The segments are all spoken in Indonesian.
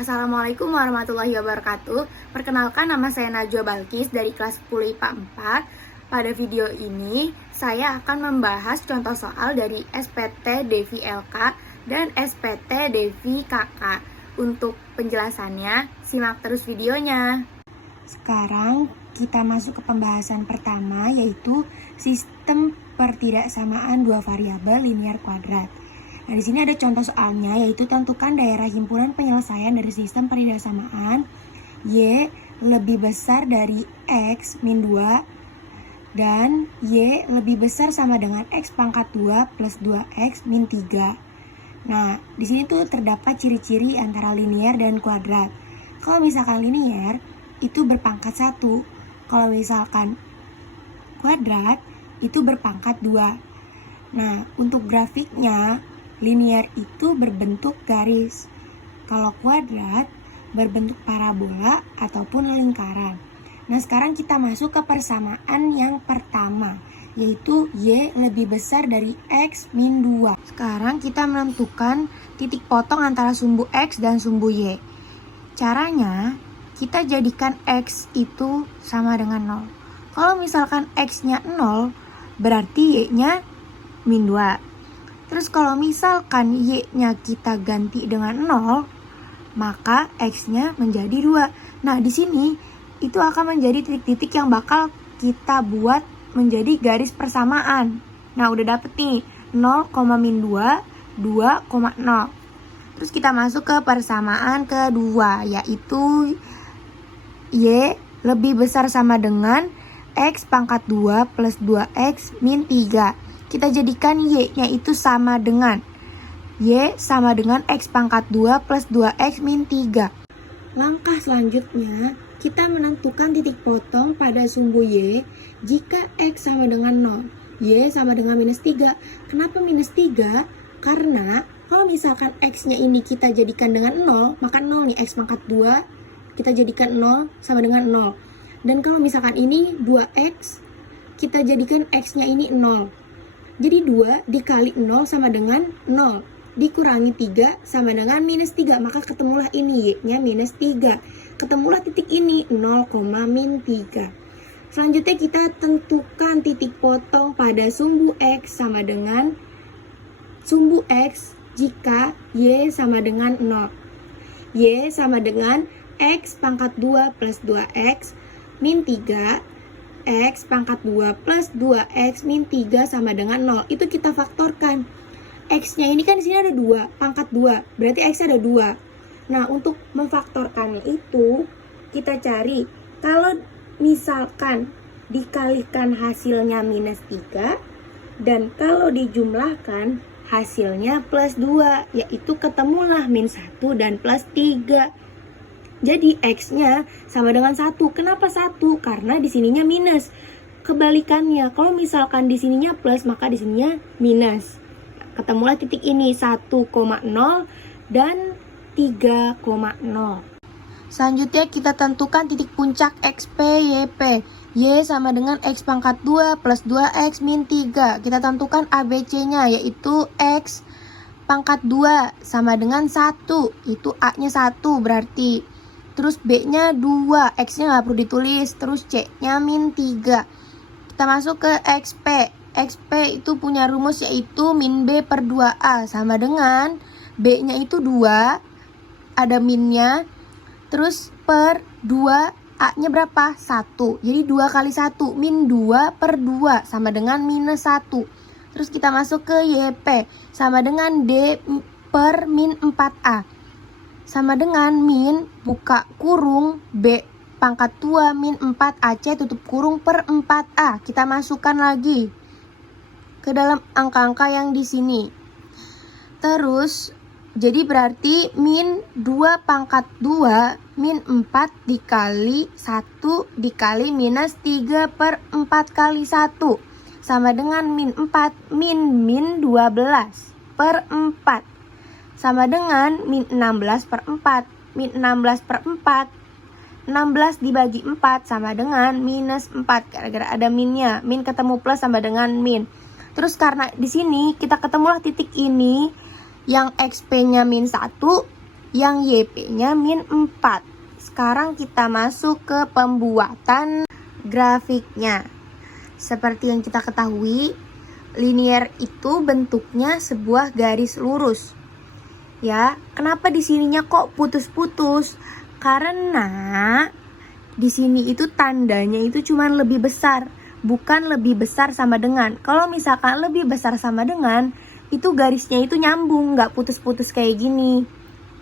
Assalamualaikum warahmatullahi wabarakatuh. Perkenalkan, nama saya Najwa Balkis dari kelas 10 IPA 4. Pada video ini, saya akan membahas contoh soal dari SPT Devi LK dan SPT Devi KK. Untuk penjelasannya, simak terus videonya. Sekarang kita masuk ke pembahasan pertama, yaitu sistem pertidaksamaan dua variabel linear kuadrat. Nah, di sini ada contoh soalnya, yaitu tentukan daerah himpunan penyelesaian dari sistem pertidaksamaan Y lebih besar dari X min 2 dan Y lebih besar sama dengan X pangkat 2 plus 2X min 3. Nah, di sini tuh terdapat ciri-ciri antara linear dan kuadrat. Kalau misalkan linear, itu berpangkat 1. Kalau misalkan kuadrat, itu berpangkat 2. Nah, untuk grafiknya, linear itu berbentuk garis. Kalau kuadrat berbentuk parabola ataupun lingkaran. Nah, sekarang kita masuk ke persamaan yang pertama, yaitu Y lebih besar dari X min 2. Sekarang kita menentukan titik potong antara sumbu X dan sumbu Y. Caranya, kita jadikan X itu sama dengan 0. Kalau misalkan X-nya 0, berarti Y-nya min 2. Terus kalau misalkan Y-nya kita ganti dengan 0, maka X-nya menjadi 2. Nah, di sini itu akan menjadi titik-titik yang bakal kita buat menjadi garis persamaan. Nah, udah dapet nih 0, min 2, 2,0. Terus kita masuk ke persamaan kedua, yaitu Y lebih besar sama dengan X pangkat 2 plus 2X min 3. Kita jadikan Y-nya itu sama dengan Y sama dengan X pangkat 2 plus 2X min 3. Langkah selanjutnya, kita menentukan titik potong pada sumbu Y jika X sama dengan 0, Y sama dengan minus 3. Kenapa minus 3? Karena kalau misalkan X-nya ini kita jadikan dengan 0, maka 0 nih, X pangkat 2 kita jadikan 0 sama dengan 0. Dan kalau misalkan ini 2X, kita jadikan X-nya ini 0. Jadi 2 dikali 0 sama dengan 0. Dikurangi 3 sama dengan minus 3. Maka ketemulah ini, Y-nya minus 3. Ketemulah titik ini, 0, min 3. Selanjutnya kita tentukan titik potong pada sumbu X sama dengan sumbu X jika Y sama dengan 0. Y sama dengan X pangkat 2 plus 2X min 3. X pangkat 2 plus 2X min 3 sama dengan 0. Itu kita faktorkan. X-nya ini kan di sini ada 2, pangkat 2. Berarti X ada 2. Nah, untuk memfaktorkannya itu kita cari. Kalau misalkan dikalikan hasilnya minus 3 dan kalau dijumlahkan hasilnya plus 2, yaitu ketemulah min 1 dan plus 3. Jadi X-nya sama dengan 1. Kenapa 1? Karena di sininya minus. Kebalikannya, kalau misalkan di sininya plus, maka di sininya minus. Ketemulah titik ini, 1,0 dan 3,0. Selanjutnya kita tentukan titik puncak XP, YP. Y sama dengan X pangkat 2 plus 2X min 3. Kita tentukan ABC-nya, yaitu X pangkat 2 sama dengan 1. Itu A-nya 1 berarti. Terus B-nya 2, X-nya nggak perlu ditulis. Terus C-nya min 3. Kita masuk ke XP. XP itu punya rumus yaitu min B per 2A. Sama dengan B-nya itu 2, ada minnya. Terus per 2, A-nya berapa? 1. Jadi 2 kali 1, min 2 per 2 sama dengan minus 1. Terus kita masuk ke YP. Sama dengan D per min 4A. Sama dengan min buka kurung B pangkat 2 min 4 AC tutup kurung per 4A. Kita masukkan lagi ke dalam angka-angka yang di sini. Terus jadi berarti min 2 pangkat 2 min 4 dikali 1 dikali minus 3 per 4 kali 1 sama dengan min 4 min 12 per 4 sama dengan min 16 per 4. Min 16 per 4, 16 dibagi 4 sama dengan minus 4. Gara-gara ada minnya, min ketemu plus sama dengan min. Terus karena di sini kita ketemulah titik ini yang XP-nya min 1, yang YP-nya min 4. Sekarang kita masuk ke pembuatan grafiknya. Seperti yang kita ketahui, linear itu bentuknya sebuah garis lurus. Ya, kenapa di sininya kok putus-putus? Karena di sini itu tandanya itu cuman lebih besar, bukan lebih besar sama dengan. Kalau misalkan lebih besar sama dengan, itu garisnya itu nyambung, nggak putus-putus kayak gini.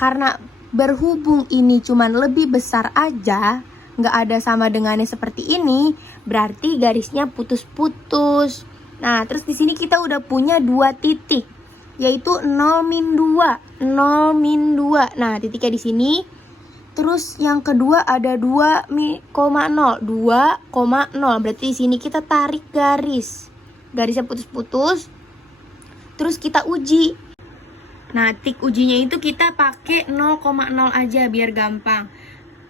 Karena berhubung ini cuman lebih besar aja, nggak ada sama dengannya seperti ini, berarti garisnya putus-putus. Nah, terus di sini kita udah punya 2 titik, yaitu 0 min 2, 0 min 2. Nah, titiknya di sini. Terus yang kedua ada 2,0, 2,0. Berarti di sini kita tarik garis. Garisnya putus-putus. Terus kita uji. Nah, tik ujinya itu kita pakai 0,0 aja biar gampang.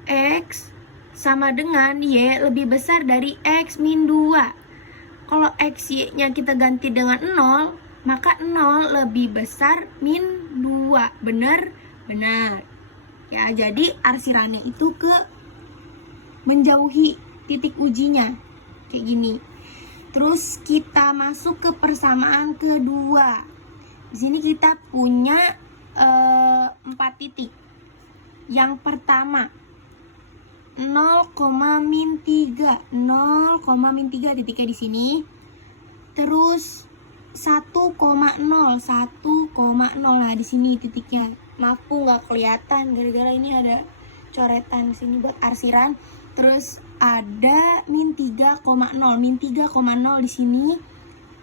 X sama dengan Y lebih besar dari X min 2. Kalau X Y-nya kita ganti dengan 0, maka 0 lebih besar min 2. Benar? Benar. Ya, jadi arsirannya itu ke menjauhi titik ujinya. Kayak gini. Terus kita masuk ke persamaan kedua. Di sini kita punya 4 titik. Yang pertama 0, min 3, 0, min 3 titiknya di sini. Terus 1,0, 1,0. Nah, di sini titiknya. Maaf Bu, nggak kelihatan gara-gara ini ada coretan di sini buat arsiran. Terus ada min 3,0, min 3,0 di sini.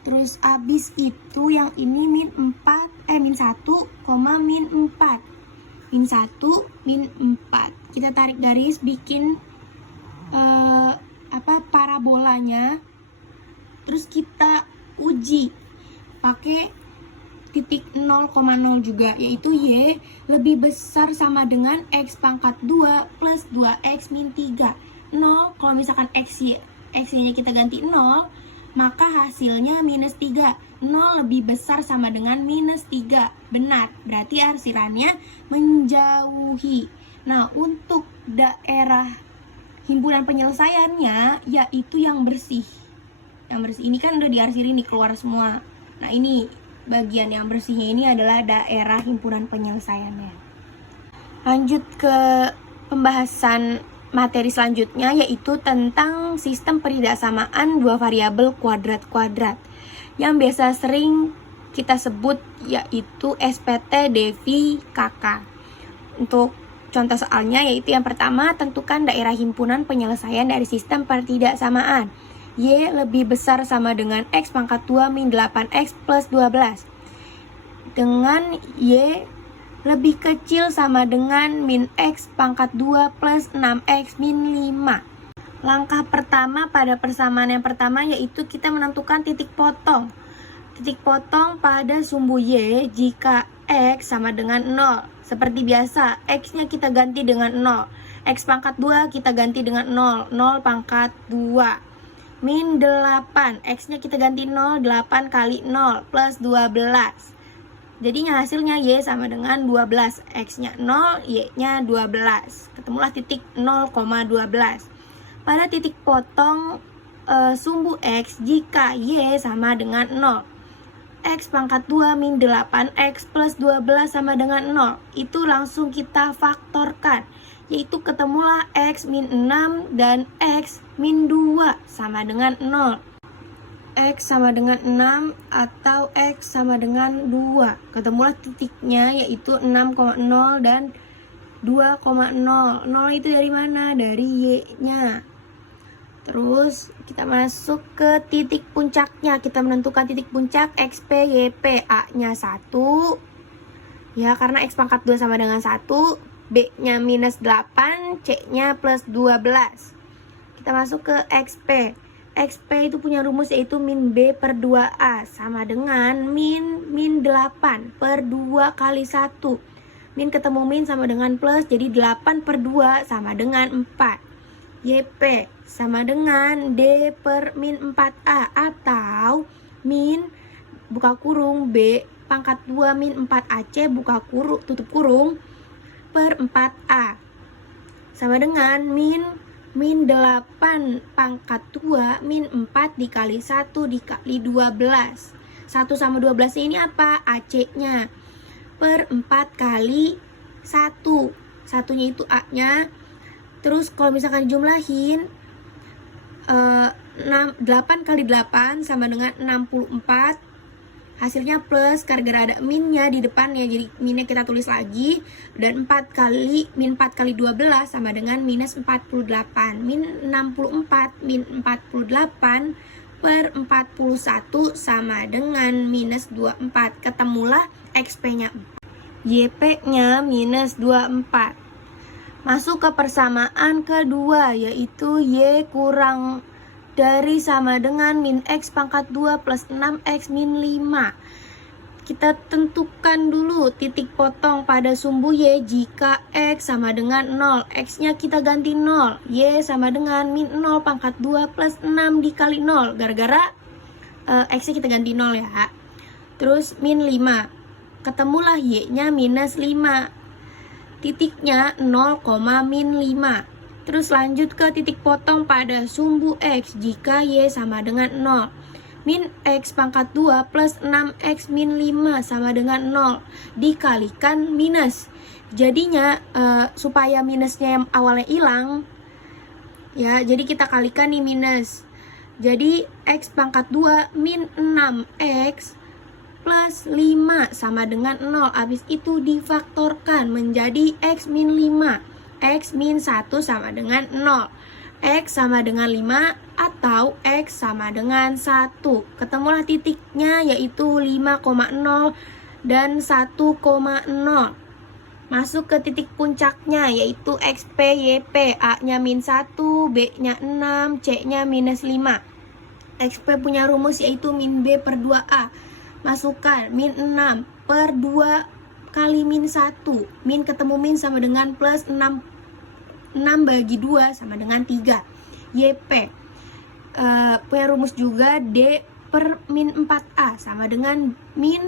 Terus abis itu yang ini min 1, min 4. Min 1, min 4. Kita tarik garis, bikin parabolanya. Terus kita uji pakai titik 0,0 juga, yaitu Y lebih besar sama dengan X pangkat 2 plus 2X min 3. 0, kalau misalkan X-nya kita ganti 0, maka hasilnya minus 3. 0 lebih besar sama dengan minus 3. Benar, berarti arsirannya menjauhi. Nah, untuk daerah himpunan penyelesaiannya, yaitu yang bersih. Yang bersih ini kan udah diarsirin nih, keluar semua. Nah, ini bagian yang bersihnya ini adalah daerah himpunan penyelesaiannya. Lanjut ke pembahasan materi selanjutnya, yaitu tentang sistem pertidaksamaan dua variabel kuadrat-kuadrat yang biasa sering kita sebut yaitu SPT Devi KK. Untuk contoh soalnya yaitu yang pertama, tentukan daerah himpunan penyelesaian dari sistem pertidaksamaan. Y lebih besar sama dengan X pangkat 2 min 8X plus 12. Dengan Y lebih kecil sama dengan min X pangkat 2 plus 6X min 5. Langkah pertama pada persamaan yang pertama yaitu kita menentukan titik potong. Titik potong pada sumbu Y jika X sama dengan 0. Seperti biasa, X-nya kita ganti dengan 0. X pangkat 2 kita ganti dengan 0. 0 pangkat 2. Min 8. X-nya kita ganti 0. 8 kali 0 plus 12. Jadinya hasilnya Y sama dengan 12. X-nya 0, Y-nya 12. Ketemulah titik 0,12. Pada titik potong sumbu X jika Y sama dengan 0. X pangkat 2 min 8X plus 12 sama dengan 0. Itu langsung kita faktorkan. Yaitu ketemulah X min 6 dan X min 2 sama dengan 0. X sama dengan 6 atau X sama dengan 2. Ketemulah titiknya yaitu 6,0 dan 2,0. 0 itu dari mana? Dari Y-nya. Terus kita masuk ke titik puncaknya. Kita menentukan titik puncak XP, YP. A-nya 1. Ya, karena X pangkat 2 sama dengan 1. B-nya minus 8. C-nya plus 12. Kita masuk ke XP. XP itu punya rumus yaitu min B per 2A sama dengan min 8 per 2 kali 1. Min ketemu min sama dengan plus, jadi 8 per 2 sama dengan 4. YP sama dengan D per min 4A atau min buka kurung B pangkat 2 min 4AC buka kurung tutup kurung per 4A sama dengan min 8 pangkat 2 min 4 dikali 1 dikali 12. 1 sama 12 ini apa? AC-nya. Per 4 kali 1. Satunya itu A-nya. Terus kalau misalkan jumlahin 8 kali 8 sama dengan 64. Hasilnya plus, gara-gara ada minnya di depannya, jadi minnya kita tulis lagi. Dan min 4 kali 12 sama dengan minus 48. Min 64 min 48 per 41 sama dengan minus 24. Ketemulah XP-nya 4. YP-nya minus 24. Masuk ke persamaan kedua, yaitu Y kurang dari sama dengan min X pangkat 2 plus 6X min 5. Kita tentukan dulu titik potong pada sumbu Y jika X sama dengan 0. X-nya kita ganti 0. Y sama dengan min 0 pangkat 2 plus 6 dikali 0. Gara-gara X-nya kita ganti 0 ya. Terus min 5. Ketemulah Y-nya minus 5. Titiknya 0, min 5. Terus lanjut ke titik potong pada sumbu X jika Y sama dengan 0. Min X pangkat 2 plus 6X min 5 sama dengan 0. Dikalikan minus. Jadinya supaya minusnya yang awalnya hilang, ya, jadi kita kalikan nih minus. Jadi X pangkat 2 min 6X plus 5 sama dengan 0. Habis itu difaktorkan menjadi X min 5. X min 1 sama dengan 0. X sama dengan 5 atau X sama dengan 1. Ketemulah titiknya yaitu 5,0 dan 1,0. Masuk ke titik puncaknya yaitu XP YP. A-nya min 1, B-nya 6, C-nya minus 5. XP punya rumus yaitu min B per 2A. Masukkan min 6 per 2 kali min 1. Min ketemu min sama dengan plus 6 bagi 2 sama dengan 3. YP punya rumus juga D per min 4A sama dengan min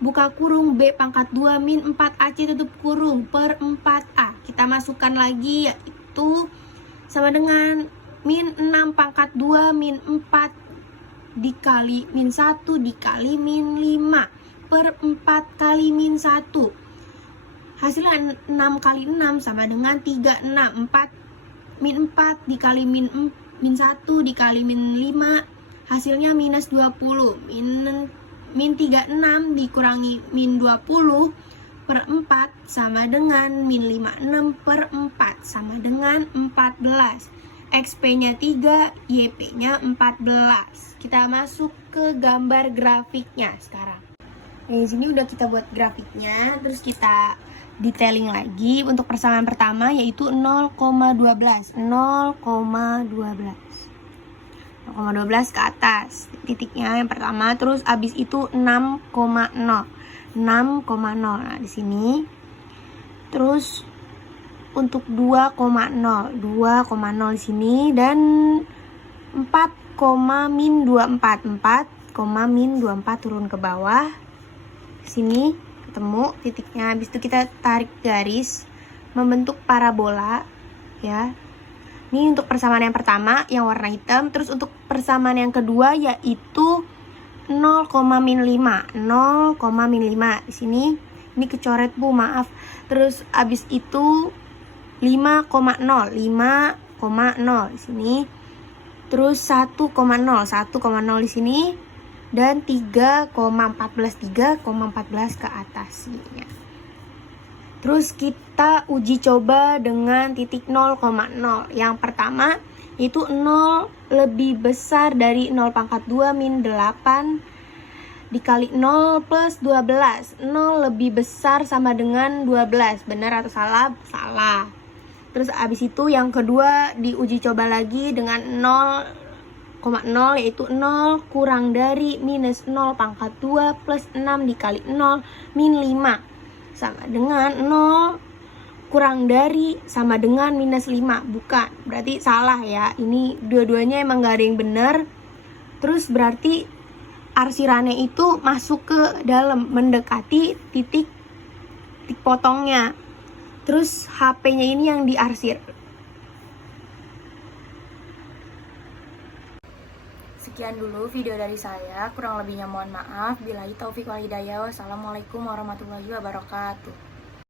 buka kurung B pangkat 2 min 4AC tutup kurung per 4A. Kita masukkan lagi yaitu sama dengan min 6 pangkat 2 min 4 dikali min 1 dikali min 5 per 4 kali min 1. Hasilnya 6 kali 6 sama dengan 36. 4 min 4 dikali min 1 dikali min 5. Hasilnya minus 20. Min 36 dikurangi min 20 per 4 sama dengan min 56 per 4 sama dengan 14. XP-nya 3, YP-nya 14. Kita masuk ke gambar grafiknya sekarang. Di sini udah kita buat grafiknya, terus kita detailing lagi untuk persamaan pertama yaitu 0,12 ke atas titiknya yang pertama, terus abis itu 6,0. Nah di sini terus untuk 2,0 di sini dan 4,-24 turun ke bawah sini ketemu titiknya. Habis itu kita tarik garis membentuk parabola ya. Ini untuk persamaan yang pertama yang warna hitam. Terus untuk persamaan yang kedua yaitu 0,-5 di sini. Ini kecoret Bu, maaf. Terus habis itu 5,0 di sini. Terus 1,0 di sini. Dan 3,14 ke atas ininya. Terus kita uji coba dengan titik 0,0. Yang pertama itu 0 lebih besar dari 0 pangkat 2 min 8 dikali 0 plus 12. 0 lebih besar sama dengan 12. Benar atau salah? Salah. Terus abis itu yang kedua diuji coba lagi dengan 0,0 yaitu 0 kurang dari minus 0 pangkat 2 plus 6 dikali 0 min 5 sama dengan 0 kurang dari sama dengan minus 5. Bukan, berarti salah ya. Ini dua-duanya emang gak ada yang benar. Terus berarti arsirannya itu masuk ke dalam mendekati titik potongnya. Terus HP-nya ini yang diarsir. Sekian dulu video dari saya, kurang lebihnya mohon maaf. Billahi taufiq wal hidayah. Wassalamualaikum warahmatullahi wabarakatuh.